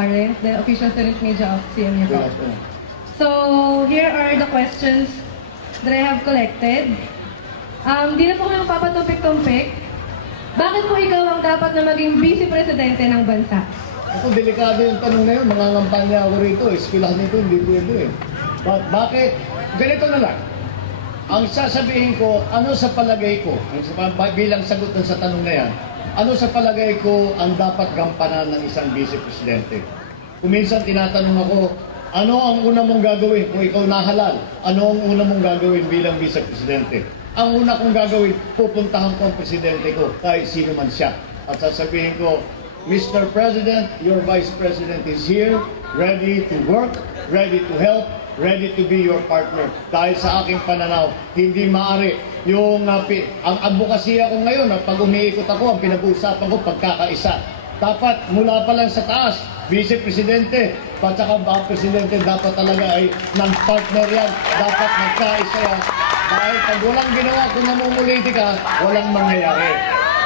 Current, the official student media of CMU po. So, here are the questions that I have collected. Di na po kayo papatumpik-tumpik. Bakit po ikaw ang dapat na maging vice presidente ng bansa? Ako, delikado yung tanong na yun. Mangangampanya ako rito. Eskwelahan nito, hindi pwede eh. But bakit? Ganito na lang. Ang sasabihin ko, ano sa palagay ko, bilang sagot sa tanong na yan, ano sa palagay ko ang dapat gampanan ng isang vice presidente? Kung minsan tinatanong ako, ano ang una mong gagawin kung ikaw nahalal? Ano ang una mong gagawin bilang vice presidente? Ang una kong gagawin, pupuntahan ko ang presidente ko, kahit sino man siya. At sasabihin ko, Mr. President, your Vice President is here, ready to work, ready to help, ready to be your partner. Dahil sa aking pananaw, hindi maaari yung ang advokasya ko ngayon, pag umiikot ako, ang pinag-uusapan ko, pagkakaisa. Dapat mula pa lang sa taas, Vice Presidente, at saka Presidente, dapat talaga ay non-partner yan. Dapat magkaisa yan. Dahil pag walang ginawa kung namumulitika, walang mangyayari.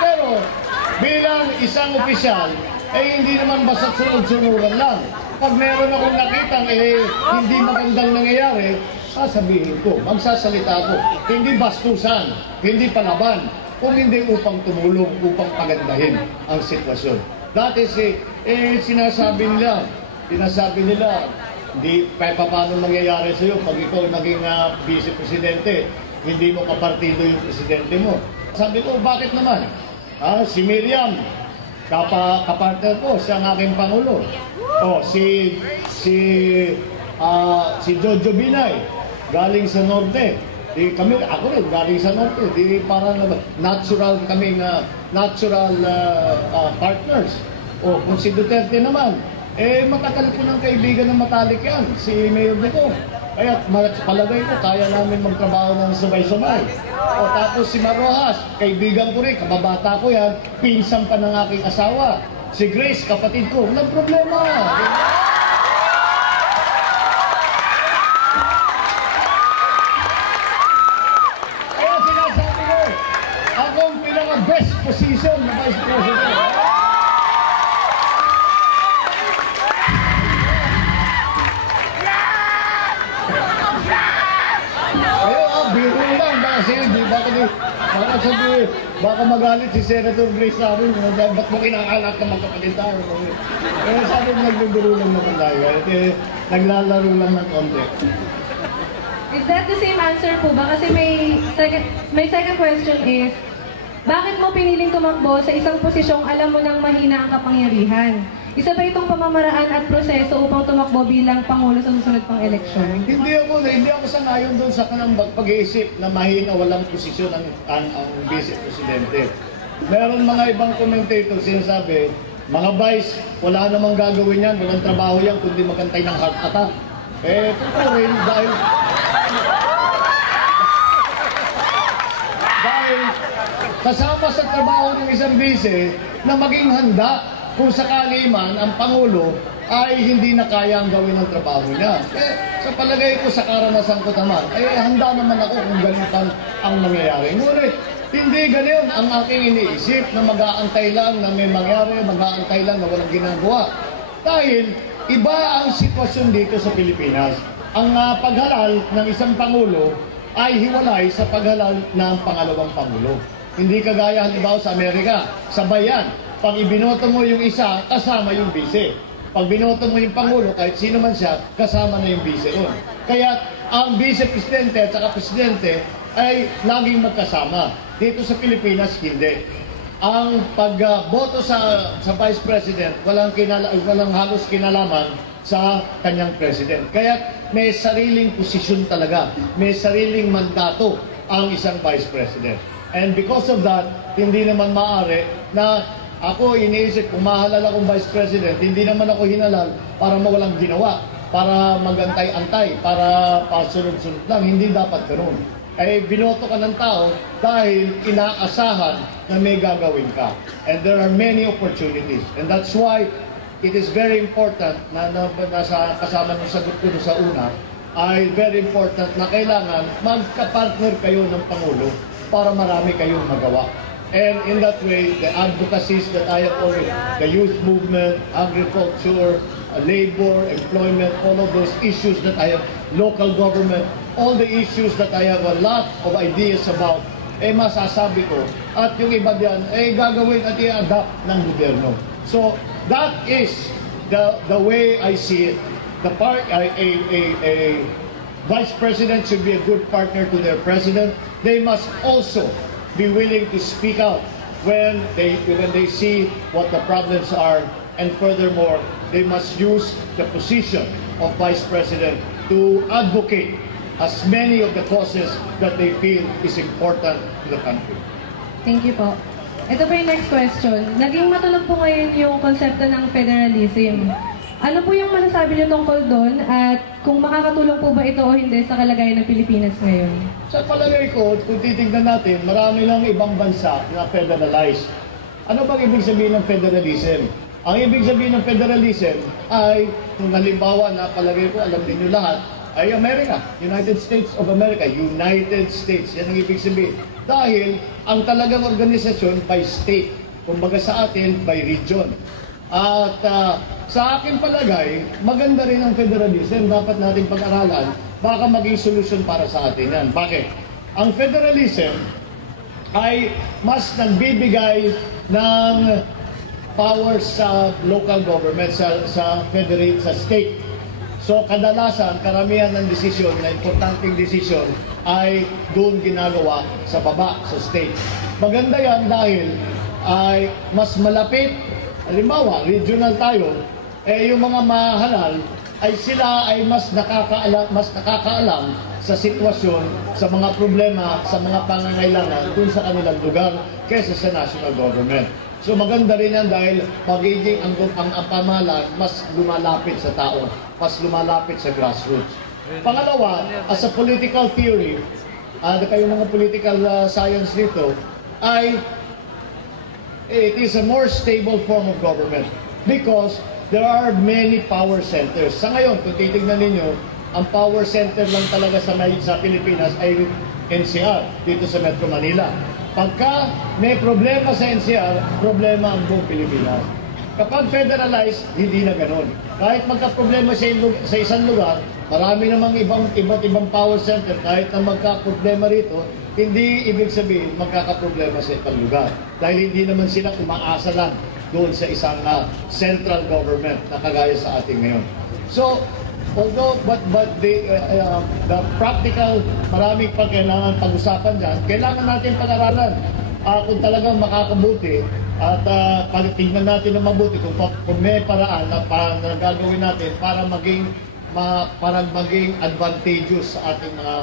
Pero, bilang isang opisyal, hindi naman basta sunod-sunuran lang. Pag meron akong nakitang hindi magandang nangyayari, sasabihin ko, magsasalita ako. Hindi bastusan, hindi palaban, kung hindi upang tumulong, upang pagandahin ang sitwasyon. Dati sinasabi nila, hindi paano mangyayari sa'yo pag ikaw naging vice presidente, hindi mo kapartido yung presidente mo. Sabi ko, bakit naman? Si Miriam, kapartner ko, siya ang aking pangulo. Si Jojo Binay, galing sa Norte. Ako rin, galing sa Norte. Parang natural kaming natural partners. Kung si Duterte naman, matagal ko ng kaibigan ng matalik yan, si Mayor Nico. Kaya palagay ko, kaya namin magtrabaho ng sabay-sabay. Tapos si Marojas, kaibigan ko rin, kababata ko yan, pinsan pa ng aking asawa. Si Grace, kapatid ko, walang problema. Kaya sinasabi ko, ako ang pinaka-best position na Vice President. Baka magalit si Senator Grace sa amin, ba't mo kinakalat na magkapatid tayo? Kaya sabi nagbibiro lang naman tayo, naglalaro lang ng konti. Is that the same answer po ba? Kasi may second question is, bakit mo piniling tumakbo sa isang posisyong alam mo nang mahina ang kapangyarihan? Isa ba itong pamamaraan at proseso upang tumakbo bilang Pangulo sa susunod pang eleksyon? Hindi ako sangayon doon sa kanang pag-iisip na mahina walang posisyon ang Vice Presidente. Meron mga ibang commentators sinasabi, mga vice, wala namang gagawin yan, walang trabaho yan, kundi magantay ng heart attack. Totoo rin dahil kasama sa trabaho ng isang vice na maging handa kung sakali man ang Pangulo ay hindi na kaya ang gawin ng trabaho niya. Sa palagay ko, sa karanasan ko naman, handa naman ako kung ganun ang mangyayari. Ngunit, hindi ganun ang aking iniisip na mag-aantay lang na may mangyari, mag-aantay lang na walang ginagawa. Dahil, iba ang sitwasyon dito sa Pilipinas. Ang paghalal ng isang Pangulo ay hiwalay sa paghalal ng pangalawang Pangulo. Hindi kagaya halimbawa sa Amerika, sabay yan. Pag ibinoto mo yung isa, kasama yung vice. Pag binoto mo yung Pangulo, kahit sino man siya, kasama na yung vice ron. Kaya ang Vice Presidente at saka Presidente ay laging magkasama. Dito sa Pilipinas, hindi. Ang pagboto sa Vice President, walang halos kinalaman sa kanyang President. Kaya may sariling posisyon talaga, may sariling mandato ang isang Vice President. And because of that, hindi naman maaari na ako iniisip, kung mahalal akong Vice President, hindi naman ako hinalal para mawalang ginawa, para magantay-antay, para pasunod-sunod lang. Hindi dapat ganoon. Binoto ka ng tao dahil inaasahan na may gagawin ka. And there are many opportunities. And that's why it is very important na nasa kasama ng sagot ko sa una, ay very important na kailangan magka-partner kayo ng Pangulo para marami kayong magawa. And in that way, the advocacies that I have already, the youth movement, agriculture, labor, employment, all of those issues that I have, local government, all the issues that I have a lot of ideas about, masasabi ko. At yung iba diyan, gagawin at i-adapt ng gobyerno. So, that is the way I see it. The a vice president should be a good partner to their president. They must also be willing to speak out when they see what the problems are, and furthermore, they must use the position of vice president to advocate as many of the causes that they feel is important to the country. Thank you po. Ito po yung next question. Naging matunog po ngayon yung konsepto ng federalism. Ano po yung masasabi niyo tungkol doon at kung makakatulong po ba ito o hindi sa kalagayan ng Pilipinas ngayon? Sa palagay ko, kung titignan natin, marami lang ibang bansa na federalized. Ano bang ibig sabihin ng federalism? Ang ibig sabihin ng federalism ay, kung halimbawa na palagay ko, alam niyo lahat, ay America, United States of America, United States, yan ang ibig sabihin. Dahil ang talagang organisasyon by state, kumbaga sa atin by region. At sa akin palagay, maganda rin ang federalism, dapat natin pag-aralan, baka maging solusyon para sa atin yan. Bakit? Ang federalism ay mas nagbibigay ng power sa local government, sa state. So kadalasan, karamihan ng desisyon, na importanteng desisyon, ay doon ginagawa sa baba, sa state. Maganda yan dahil ay mas malapit. Halimbawa, regional tayo, yung mga mahalal ay sila ay mas nakakaalam sa sitwasyon, sa mga problema, sa mga pangangailangan dun sa kanilang lugar kaysa sa national government. So maganda rin yan dahil magiging ang pamahalaan mas lumalapit sa tao, mas lumalapit sa grassroots. Pangalawa, as a political theory, kayong mga political science dito, ay it is a more stable form of government because there are many power centers. Sa ngayon, kung titignan ninyo, ang power center lang talaga sa Pilipinas ay NCR, dito sa Metro Manila. Pagka may problema sa NCR, problema ang buong Pilipinas. Kapag federalized, hindi na ganun. Kahit magka-problema sa isang lugar, marami namang iba't ibang power center, kahit na magka-problema rito, hindi ibig sabihin magkakaproblema sa ibang lugar. Dahil hindi naman sila umaasa lang doon sa isang central government na kagaya sa ating ngayon. So, although, but the practical, maraming pa kailangan pag-usapan dyan, kailangan natin pag-aralan kung talagang makakabuti at pagtingnan natin ng mabuti kung may paraan na gagawin natin para maging advantageous sa ating mga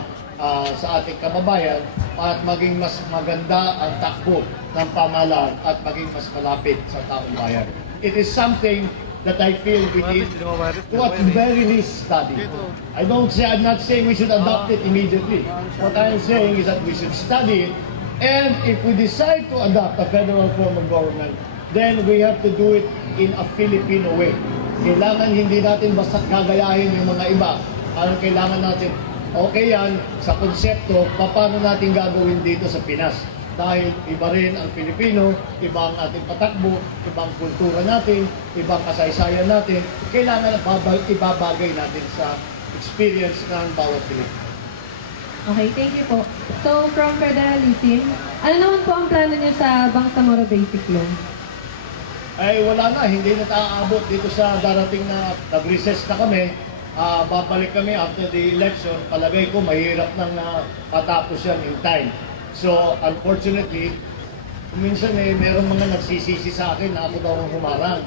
sa ating kababayan at maging mas maganda ang takbo ng pamahalaan at maging mas malapit sa taong bayan. It is something that I feel we need to at very least study. I'm not saying we should adopt it immediately. What I am saying is that we should study it, and if we decide to adopt a federal form of government, then we have to do it in a Filipino way. Kailangan hindi natin basta gagayahin yung mga iba. Ano kailangan natin? Okay yan, sa konsepto, paano natin gagawin dito sa Pinas? Dahil iba rin ang Pilipino, iba ang ating patakbo, ibang kultura natin, ibang kasaysayan natin. Kailangan ibabagay natin sa experience ng bawat Pilipino. Okay, thank you po. So, from federalism, ano naman po ang plano niyo sa Bangsamoro Basic Law? Ay wala na, hindi na aabot dito sa darating na nag-recess na kami. Babalik kami after the election. Palagay ko mahirap nang patapos yan in time. So unfortunately, minsan meron mga nagsisisi sa akin na ako daw ang humarang.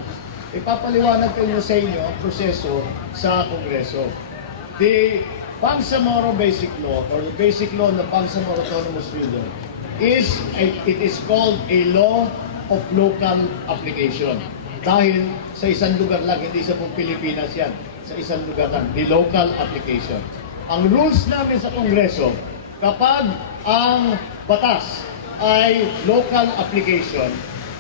Ipapaliwanag ko nyo sa inyo ang proseso sa Kongreso. The Bangsamoro Basic Law or the Basic Law ng Bangsamoro Autonomous Region it is called a law of local application. Dahil sa isang lugar lang, hindi sa buong Pilipinas yan. Sa isang lugar lang, the local application. Ang rules namin sa Kongreso, kapag ang batas ay local application,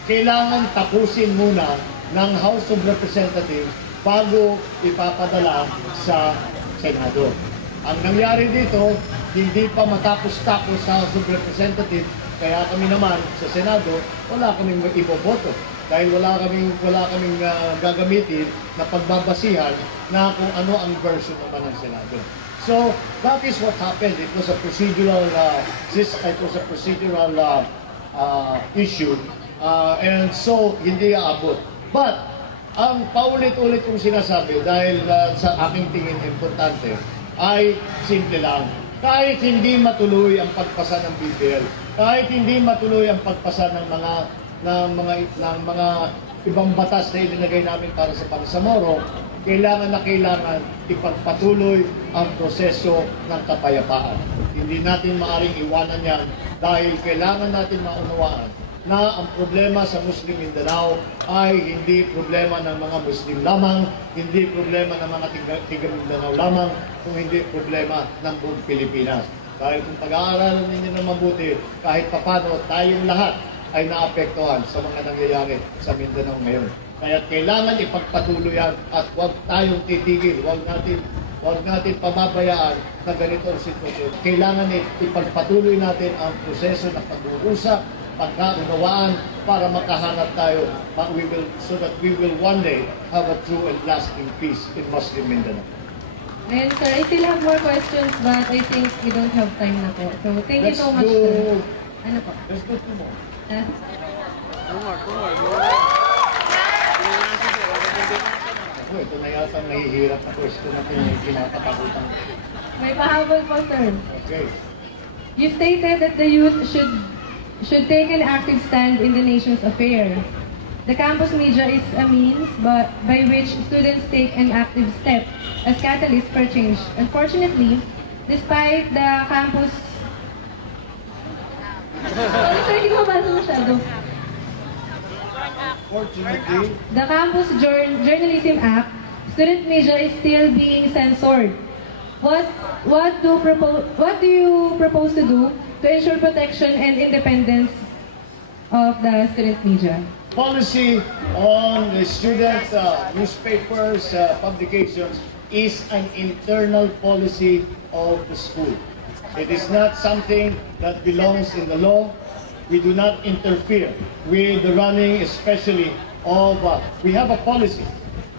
kailangan tapusin muna ng House of Representatives bago ipapadala sa Senado. Ang nangyari dito, hindi pa matapos-tapos sa House of Representatives, Kaya kami naman sa Senado, wala kaming iboboto. Dahil wala kaming gagamitin na pagbabasihan na kung ano ang version naman ng Senado. So, that is what happened. It was a procedural, issue. And so, hindi aabot. But, ang paulit-ulit kong sinasabi, dahil sa aking tingin importante, ay simple lang. Kahit hindi matuloy ang pagpasa ng BPL, kahit hindi matuloy ang pagpasa ng mga ibang batas na ilinagay namin para sa Bangsamoro, kailangan ipagpatuloy ang proseso ng kapayapaan. Hindi natin maaring iwanan yan dahil kailangan natin maunawaan na ang problema sa Muslim Mindanao ay hindi problema ng mga Muslim lamang, hindi problema ng mga tiga Mindanao lamang, kung hindi problema ng buong Pilipinas. Dahil kung pag-aaralan ninyo na mabuti, kahit papano tayong lahat ay naapektuhan sa mga nangyayari sa Mindanao ngayon. Kaya kailangan ipagpatuloy yan at huwag tayong titigil, huwag natin pababayaan na ganito ang sitwasyon. Kailangan ipagpatuloy natin ang proseso ng pag-uusap, pagkaunawaan para makahanap tayo so that we will one day have a true and lasting peace in Muslim Mindanao. And sir, I still have more questions but I think we don't have time na po. So thank you so much sir. Ano po? Let's do two more. Two more. Ito na yata nahihirap na question natin yung kinakatakutan. May pahabol po sir. Okay. You stated that the youth should take an active stand in the nation's affair. The campus media is a means by which students take an active step as catalyst for change. Unfortunately, despite the campus... Sorry, hindi ko mabasa masyado. Fortunately, The Campus Journalism Act, student media is still being censored. What do you propose to do to ensure protection and independence of the student media? policy on the student newspapers, publications is an internal policy of the school. It is not something that belongs in the law. We do not interfere with the running, especially of, we have a policy.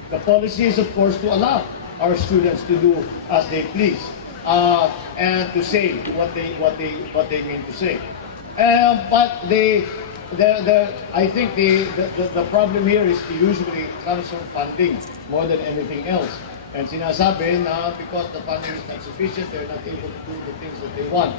The policy is, of course, to allow our students to do as they please and to say what they mean to say. But I think the problem here is usually comes from funding more than anything else. And sinasabi na because the funding is not sufficient, they're not able to do the things that they want.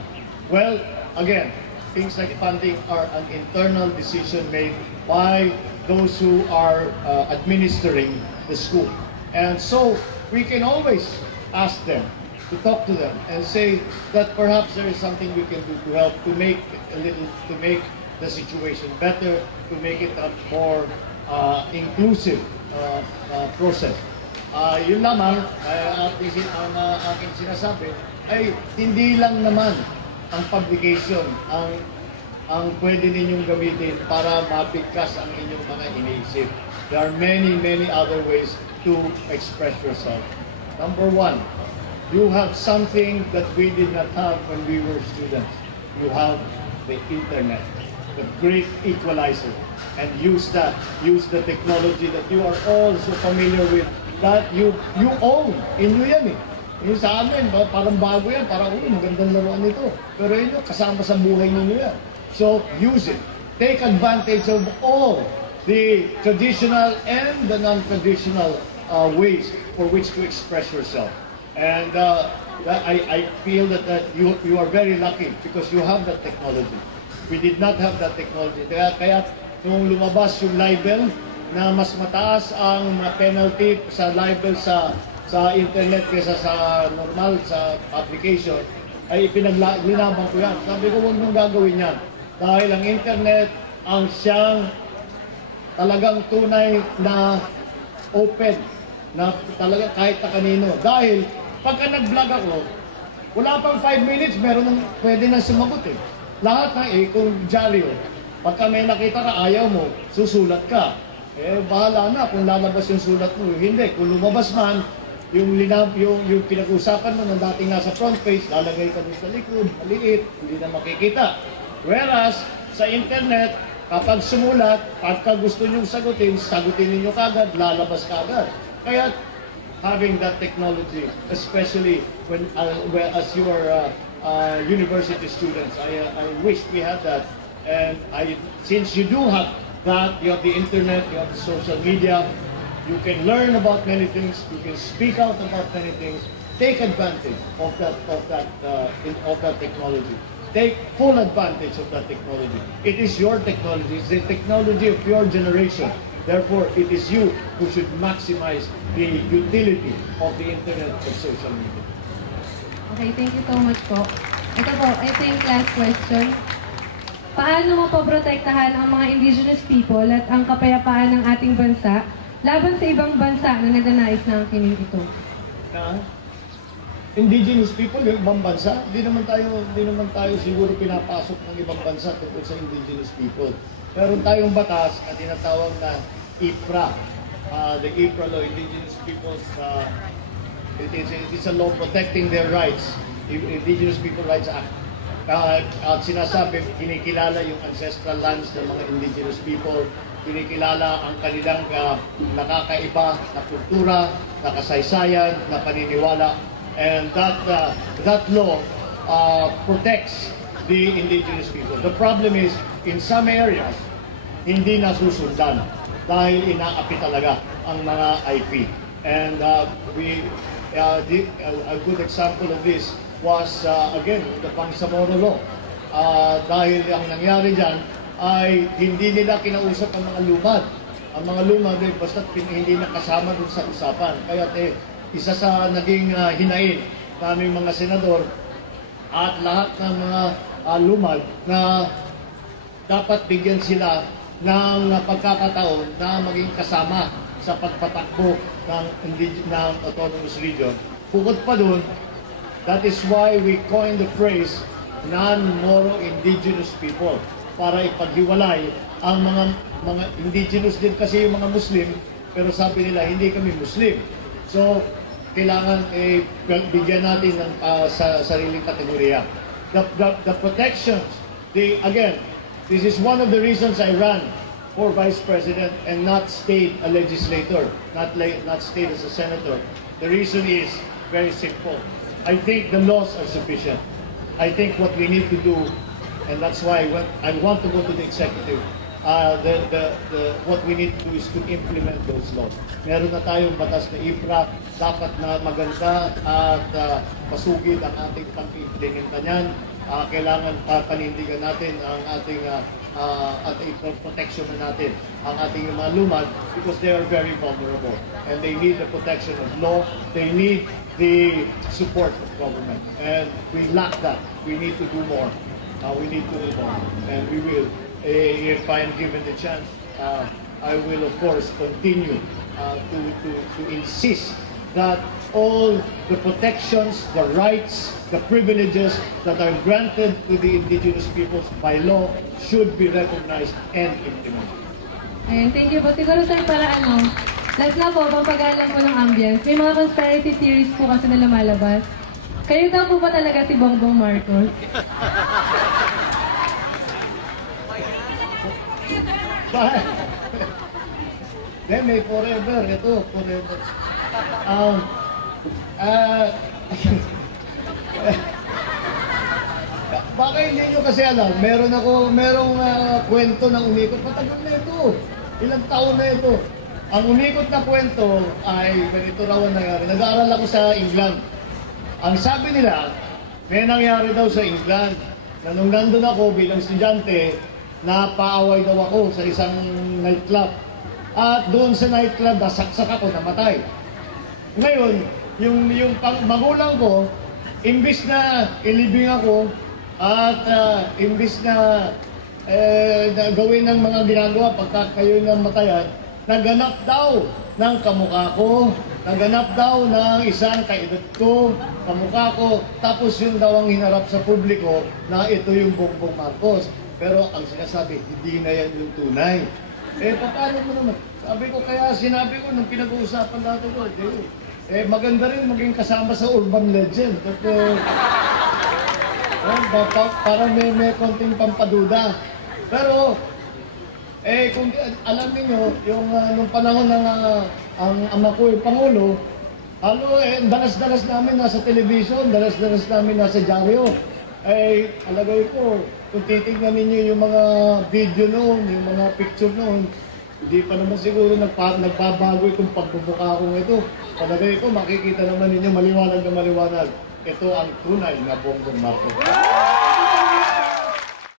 Well, again, things like funding are an internal decision made by those who are administering the school. And so we can always ask them, to talk to them and say that perhaps there is something we can do to help to make the situation better, to make it a more inclusive process. Yun lamang, ang aking sinasabi, ay hindi lang naman ang publication ang pwede ninyong gamitin para mapigkas ang inyong mga iniisip. There are many other ways to express yourself. Number one, you have something that we did not have when we were students. You have the internet, the great equalizer, and use that. Use the technology that you are all so familiar with, that you own. Inyo yan eh. Yung sa amin, parang bago yan, parang magandang laruan nito. Pero yun kasama sa buhay ninyo yan. So, use it. Take advantage of all the traditional and the non-traditional ways for which to express yourself. And I feel that you are very lucky because you have that technology. We did not have that technology. Kaya nung lumabas yung libel na mas mataas ang penalty sa libel sa internet kaysa sa normal, sa application, ay ipinaglinaban ko yan. Sabi ko, huwag mong gagawin yan. Dahil ang internet ang siyang talagang tunay na open, na talaga kahit na kanino. Dahil pagka nag-vlog ako, wala pang 5 minutes, pwede na sumagot eh. Lahat na kung dyaryo, pagka may nakita ka, ayaw mo, susulat ka. Eh, bahala na kung lalabas yung sulat mo. Hindi, kung lumabas man, yung pinag-usapan mo ng dating nasa front page, lalagay ka doon sa likod, maliit, hindi na makikita. Whereas, sa internet, kapag sumulat, pagka gusto nyong sagutin, sagutin ninyo kagad, lalabas kagad. Kaya, having that technology, especially as you are university students, I wish we had that. And since you do have that, you have the internet, you have the social media, you can learn about many things, you can speak out about many things. Take advantage of that technology. Take full advantage of that technology. It is your technology. It's the technology of your generation. Therefore, it is you who should maximize the utility of the internet and social media. Okay, thank you so much po. Ito po, I think last question. Paano mo poprotektahan ang mga indigenous people at ang kapayapaan ng ating bansa laban sa ibang bansa na nagnanais ng kining ito? Indigenous people, yung ibang bansa, hindi naman tayo siguro pinapasok ng ibang bansa tungkol sa indigenous people. Meron tayong batas na tinatawag na IPRA, the IPRA law, Indigenous Peoples, it's a law protecting their rights, Indigenous People Rights Act. At sinasabi, kinikilala yung ancestral lands ng mga indigenous people, kinikilala ang kanilang nakakaiba na kultura, na kasaysayan, na paniniwala. And that law protects the indigenous people. The problem is, in some areas, hindi nasusundan dahil inaapi talaga ang mga IP. And a good example of this was, again, the Bangsamoro Law. Dahil ang nangyari dyan ay hindi nila kinausap ang mga lumad. Ang mga lumad ay basta hindi nakasama dun sa usapan. Kaya isa sa naging hinain naming mga senador at lahat ng mga lumad na dapat bigyan sila ng pagkakataon na maging kasama sa pagpatakbo ng autonomous region. Bukod pa doon, that is why we coined the phrase non-Moro indigenous people para ipaghiwalay ang mga indigenous din kasi yung mga Muslim, pero sabi nila hindi kami Muslim. So, kailangan bigyan natin ng sa sariling kategorya. The protections, again, this is one of the reasons I ran for Vice President and not stayed a legislator, not stayed as a senator. The reason is very simple. I think the laws are sufficient. I think what we need to do, and that's why I want to go to the executive, what we need to do is to implement those laws. Meron na tayong batas na IPRA, dapat na maganda at masugid ang ating pag-implementa niyan. Kailangan panindigan natin ang ating protection natin ang ating mga lumad because they are very vulnerable and they need the protection of law, they need the support of government, and we lack that. We need to do more. We need to do more, and we will. If I am given the chance, I will of course continue to insist that all the protections, the rights, the privileges that are granted to the indigenous peoples by law should be recognized and implemented. Ayan, thank you po. Siguro sir, para last na po, pampagalan po ng ambience. May mga conspiracy theories po kasi na lumalabas. Kayo daw po ba talaga si Bongbong Marcos? Then may forever, ito, forever. Baka hindi nyo kasi alam, merong kwento ng umikot. Matagal na ito. Ilang taon na ito. Ang umikot na kwento ay ganito raw ang nangyari. Nag-aaral ako sa England. Ang sabi nila, may nangyari daw sa England na nung nandun ako bilang estudyante, napaaway daw ako sa isang nightclub. At doon sa nightclub, nasaksak ako, namatay. Ngayon, yung magulang ko, imbis na ilibing ako, at imbis na gawin ng mga ginagawa pagka kayo ng matayan, naganap daw ng kamukha ko, naganap daw ng isang kaedad ko, kamukha ko, tapos yun daw ang hinarap sa publiko na ito yung Bongbong Marcos. Pero ang sinasabi, hindi na yan yung tunay. Paano mo naman? Sabi ko, kaya sinabi ko nung pinag-uusapan natin ko, maganda rin maging kasama sa urban legend. At, Para may konting pampaduda. Pero, kung alam niyo yung nung panahon ng ang ama ko ay Pangulo, dalas-dalas namin nasa television, dalas-dalas namin nasa dyaryo. Alagay ko, kung titignan ninyo yung mga video noon, yung mga picture noon, hindi pa naman siguro nagbabago itong pagbubuka kong ito. Alagay ko, makikita naman ninyo maliwanag na maliwanag. Ito ang tunay na Bongbong Marcos.